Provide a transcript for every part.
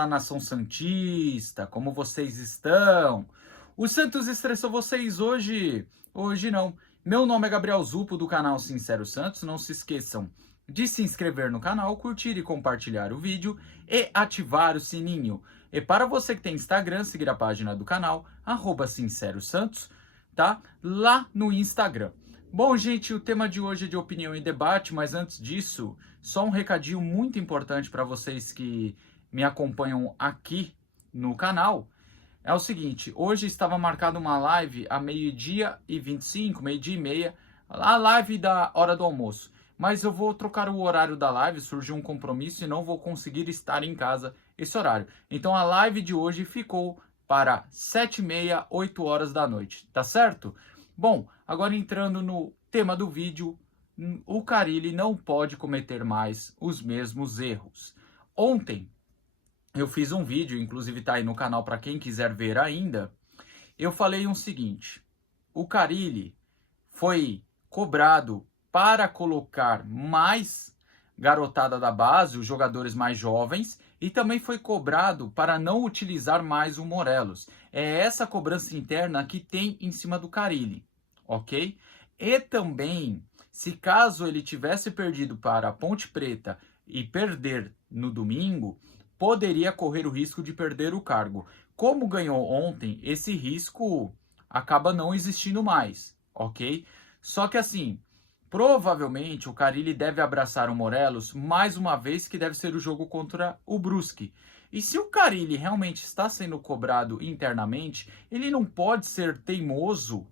Fala, nação santista, como vocês estão? O Santos estressou vocês hoje? Hoje não. Meu nome é Gabriel Zupo, do canal Sincero Santos. Não se esqueçam de se inscrever no canal, curtir e compartilhar o vídeo e ativar o sininho. E para você que tem Instagram, seguir a página do canal, @SinceroSantos, tá? Lá no Instagram. Bom, gente, o tema de hoje é de opinião e debate, mas antes disso, só um recadinho muito importante para vocês que me acompanham aqui no canal. É o seguinte, hoje estava marcada uma live a meio-dia e 25, meio-dia e meia, a live da hora do almoço. Mas eu vou trocar o horário da live, surgiu um compromisso e não vou conseguir estar em casa esse horário. Então a live de hoje ficou para 7h30, 8 horas da noite, tá certo? Bom, agora entrando no tema do vídeo, o Carille não pode cometer mais os mesmos erros. Ontem eu fiz um vídeo, inclusive tá aí no canal para quem quiser ver ainda. Eu falei o seguinte: o Carille foi cobrado para colocar mais garotada da base, os jogadores mais jovens, e também foi cobrado para não utilizar mais o Morelos. É essa cobrança interna que tem em cima do Carille, ok? E também, se caso ele tivesse perdido para a Ponte Preta e perder no domingo, poderia correr o risco de perder o cargo. Como ganhou ontem, esse risco acaba não existindo mais, ok? Só que assim, provavelmente o Carille deve abraçar o Morelos mais uma vez, que deve ser o jogo contra o Brusque. E se o Carille realmente está sendo cobrado internamente, ele não pode ser teimoso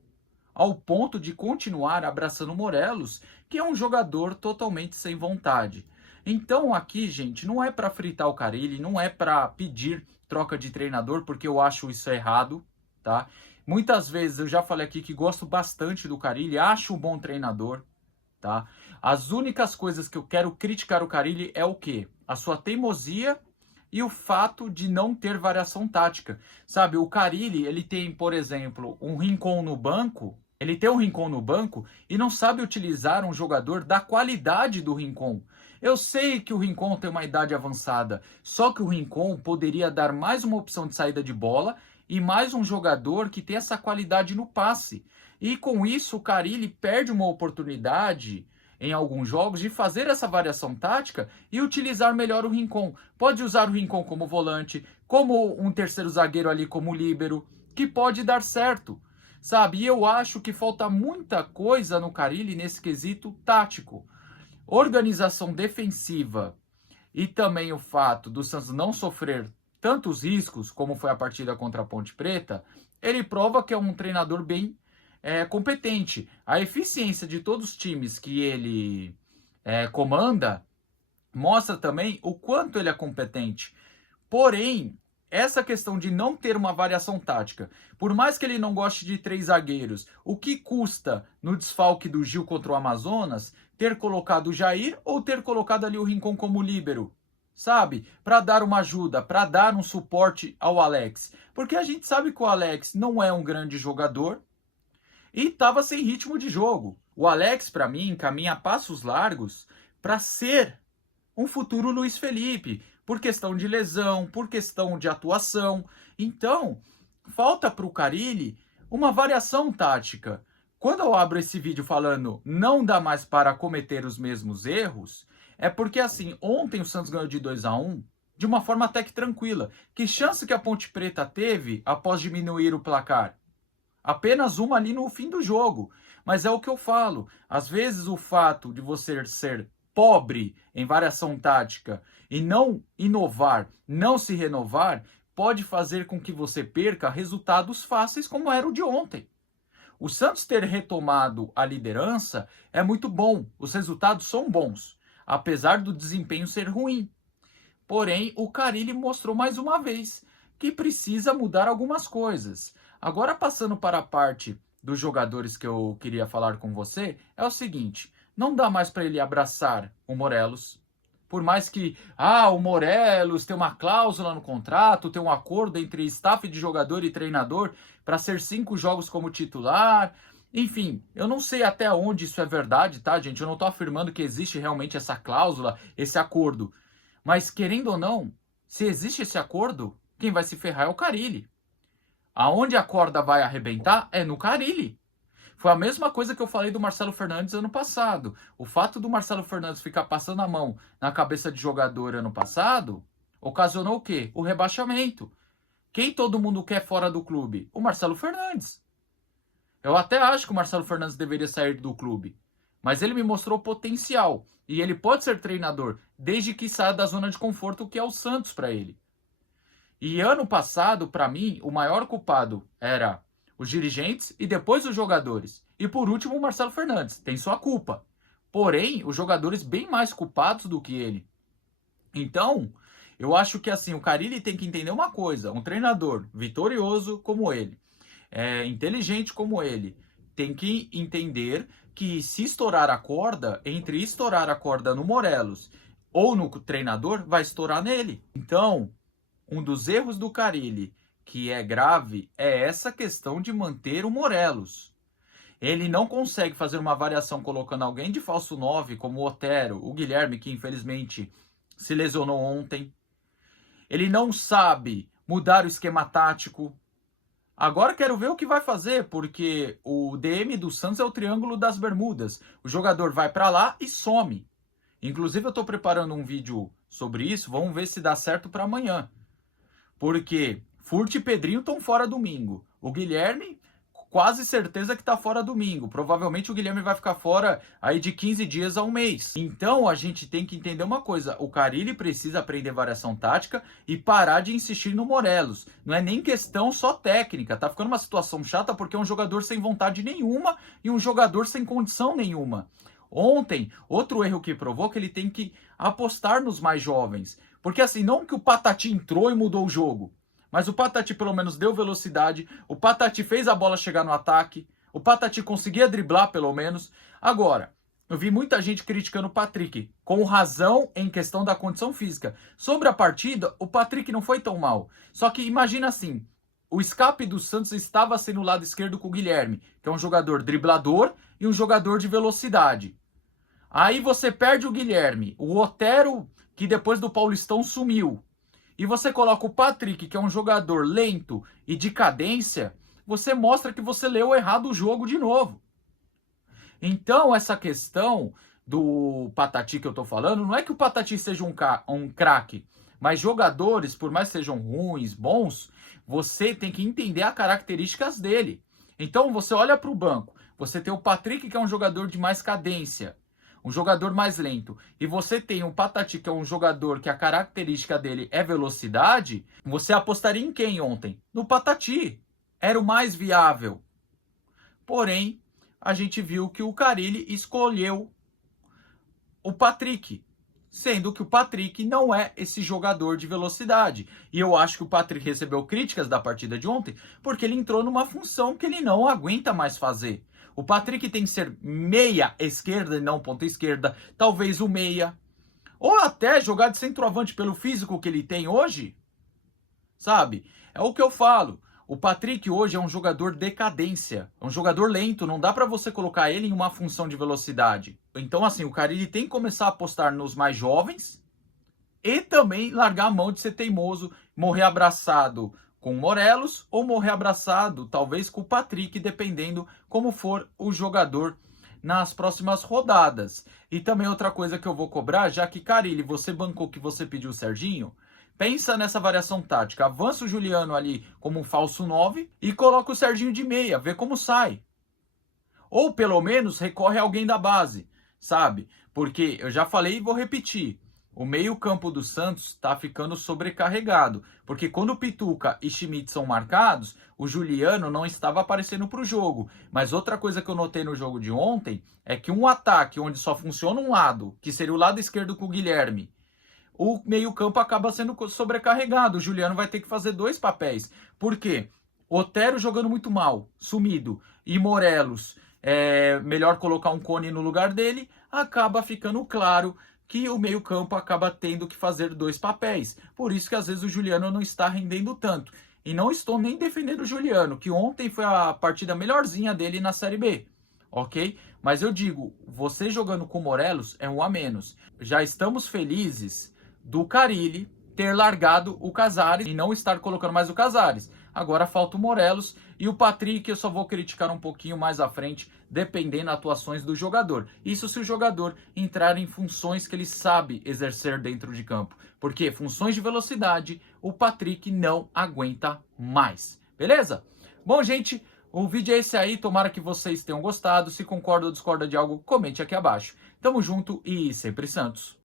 ao ponto de continuar abraçando o Morelos, que é um jogador totalmente sem vontade. Então aqui, gente, não é para fritar o Carille, não é para pedir troca de treinador, porque eu acho isso errado, tá? Muitas vezes eu já falei aqui que gosto bastante do Carille, acho um bom treinador, tá? As únicas coisas que eu quero criticar o Carille é o quê? A sua teimosia e o fato de não ter variação tática. Sabe, o Carille, ele tem, por exemplo, um Rincon no banco, ele tem um Rincon no banco e não sabe utilizar um jogador da qualidade do Rincon. Eu sei que o Rincon tem uma idade avançada, só que o Rincon poderia dar mais uma opção de saída de bola e mais um jogador que tem essa qualidade no passe. E com isso o Carille perde uma oportunidade em alguns jogos de fazer essa variação tática e utilizar melhor o Rincon. Pode usar o Rincon como volante, como um terceiro zagueiro ali como líbero, que pode dar certo, sabe? E eu acho que falta muita coisa no Carille nesse quesito tático. Organização defensiva e também o fato do Santos não sofrer tantos riscos como foi a partida contra a Ponte Preta, ele prova que é um treinador bem competente. A eficiência de todos os times que ele comanda mostra também o quanto ele é competente. Porém, essa questão de não ter uma variação tática, por mais que ele não goste de 3 zagueiros, o que custa no desfalque do Gil contra o Amazonas ter colocado o Jair ou ter colocado ali o Rincon como líbero? Sabe? Para dar uma ajuda, para dar um suporte ao Alex. Porque a gente sabe que o Alex não é um grande jogador e estava sem ritmo de jogo. O Alex, para mim, caminha a passos largos para ser um futuro Luiz Felipe, por questão de lesão, por questão de atuação. Então, falta para o Carille uma variação tática. Quando eu abro esse vídeo falando não dá mais para cometer os mesmos erros, é porque assim, ontem o Santos ganhou de 2-1 de uma forma até que tranquila. Que chance que a Ponte Preta teve após diminuir o placar? Apenas uma ali no fim do jogo. Mas é o que eu falo. Às vezes o fato de você ser pobre em variação tática e não inovar, não se renovar, pode fazer com que você perca resultados fáceis como era o de ontem. O Santos ter retomado a liderança é muito bom. Os resultados são bons, apesar do desempenho ser ruim. Porém, o Carille mostrou mais uma vez que precisa mudar algumas coisas. Agora, passando para a parte dos jogadores que eu queria falar com você, é o seguinte: não dá mais para ele abraçar o Morelos. Por mais que, o Morelos tem uma cláusula no contrato, tem um acordo entre staff de jogador e treinador para ser 5 jogos como titular. Enfim, eu não sei até onde isso é verdade, tá, gente? Eu não estou afirmando que existe realmente essa cláusula, esse acordo. Mas, querendo ou não, Se existe esse acordo, quem vai se ferrar é o Carille. Aonde a corda vai arrebentar é no Carille. Foi a mesma coisa que eu falei do Marcelo Fernandes ano passado. O fato do Marcelo Fernandes ficar passando a mão na cabeça de jogador ano passado ocasionou o quê? O rebaixamento. Quem todo mundo quer fora do clube? O Marcelo Fernandes. Eu até acho que o Marcelo Fernandes deveria sair do clube. Mas ele me mostrou potencial. E ele pode ser treinador, desde que saia da zona de conforto que é o Santos para ele. E ano passado, para mim, o maior culpado era os dirigentes e depois os jogadores. E por último, o Marcelo Fernandes. Tem sua culpa. Porém, os jogadores bem mais culpados do que ele. Então, eu acho que assim, o Carille tem que entender uma coisa. Um treinador vitorioso como ele, inteligente como ele, tem que entender que se estourar a corda, entre estourar a corda no Morelos ou no treinador, vai estourar nele. Então, um dos erros do Carille, que é grave, é essa questão de manter o Morelos. Ele não consegue fazer uma variação colocando alguém de falso 9, como o Otero, o Guilherme, que infelizmente se lesionou ontem. Ele não sabe mudar o esquema tático. Agora quero ver o que vai fazer, porque o DM do Santos é o Triângulo das Bermudas. O jogador vai para lá e some. Inclusive eu estou preparando um vídeo sobre isso, vamos ver se dá certo para amanhã. Porque Furt e Pedrinho estão fora domingo. O Guilherme, quase certeza que está fora domingo. Provavelmente o Guilherme vai ficar fora aí de 15 dias a um mês. Então a gente tem que entender uma coisa. O Carille precisa aprender variação tática e parar de insistir no Morelos. Não é nem questão só técnica. Tá ficando uma situação chata porque é um jogador sem vontade nenhuma e um jogador sem condição nenhuma. Ontem, outro erro que provou que ele tem que apostar nos mais jovens. Porque assim, não que o Patati entrou e mudou o jogo, mas o Patati pelo menos deu velocidade, o Patati fez a bola chegar no ataque, o Patati conseguia driblar pelo menos. Agora, eu vi muita gente criticando o Patrick, com razão em questão da condição física. Sobre a partida, o Patrick não foi tão mal. Só que imagina assim, o escape do Santos estava sendo o lado esquerdo com o Guilherme, que é um jogador driblador e um jogador de velocidade. Aí você perde o Guilherme, o Otero, que depois do Paulistão sumiu. E você coloca o Patrick, que é um jogador lento e de cadência, você mostra que você leu errado o jogo de novo. Então, essa questão do Patati que eu tô falando, não é que o Patati seja um craque, mas jogadores, por mais que sejam ruins, bons, você tem que entender as características dele. Então, você olha para o banco, você tem o Patrick, que é um jogador de mais cadência, um jogador mais lento, e você tem o Patati, que é um jogador que a característica dele é velocidade, você apostaria em quem ontem? No Patati. Era o mais viável. Porém, a gente viu que o Carille escolheu o Patrick, sendo que o Patrick não é esse jogador de velocidade. E eu acho que o Patrick recebeu críticas da partida de ontem porque ele entrou numa função que ele não aguenta mais fazer. O Patrick tem que ser meia esquerda e não ponta esquerda, talvez o meia, ou até jogar de centroavante pelo físico que ele tem hoje, sabe? É o que eu falo. O Patrick hoje é um jogador decadência, é um jogador lento, não dá para você colocar ele em uma função de velocidade. Então assim, o Carille tem que começar a apostar nos mais jovens e também largar a mão de ser teimoso, morrer abraçado com o Morelos ou morrer abraçado talvez com o Patrick, dependendo como for o jogador nas próximas rodadas. E também outra coisa que eu vou cobrar, já que Carille, você bancou que você pediu o Serginho, pensa nessa variação tática. Avança o Juliano ali como um falso 9 e coloca o Serginho de meia, vê como sai. Ou pelo menos recorre a alguém da base, sabe? Porque eu já falei e vou repetir. O meio-campo do Santos está ficando sobrecarregado. Porque quando o Pituca e Schmidt são marcados, o Juliano não estava aparecendo para o jogo. Mas outra coisa que eu notei no jogo de ontem é que um ataque onde só funciona um lado, que seria o lado esquerdo com o Guilherme, o meio-campo acaba sendo sobrecarregado. O Juliano vai ter que fazer dois papéis. Por quê? Otero jogando muito mal, sumido, e Morelos, melhor colocar um Cone no lugar dele, acaba ficando claro que o meio-campo acaba tendo que fazer dois papéis. Por isso que às vezes o Juliano não está rendendo tanto. E não estou nem defendendo o Juliano, que ontem foi a partida melhorzinha dele na Série B. Ok? Mas eu digo, você jogando com o Morelos é um a menos. Já estamos felizes do Carille ter largado o Casares e não estar colocando mais o Casares. Agora falta o Morelos e o Patrick eu só vou criticar um pouquinho mais à frente, dependendo das atuações do jogador. Isso se o jogador entrar em funções que ele sabe exercer dentro de campo. Porque funções de velocidade, o Patrick não aguenta mais. Beleza? Bom, gente, o vídeo é esse aí. Tomara que vocês tenham gostado. Se concorda ou discorda de algo, comente aqui abaixo. Tamo junto e sempre Santos.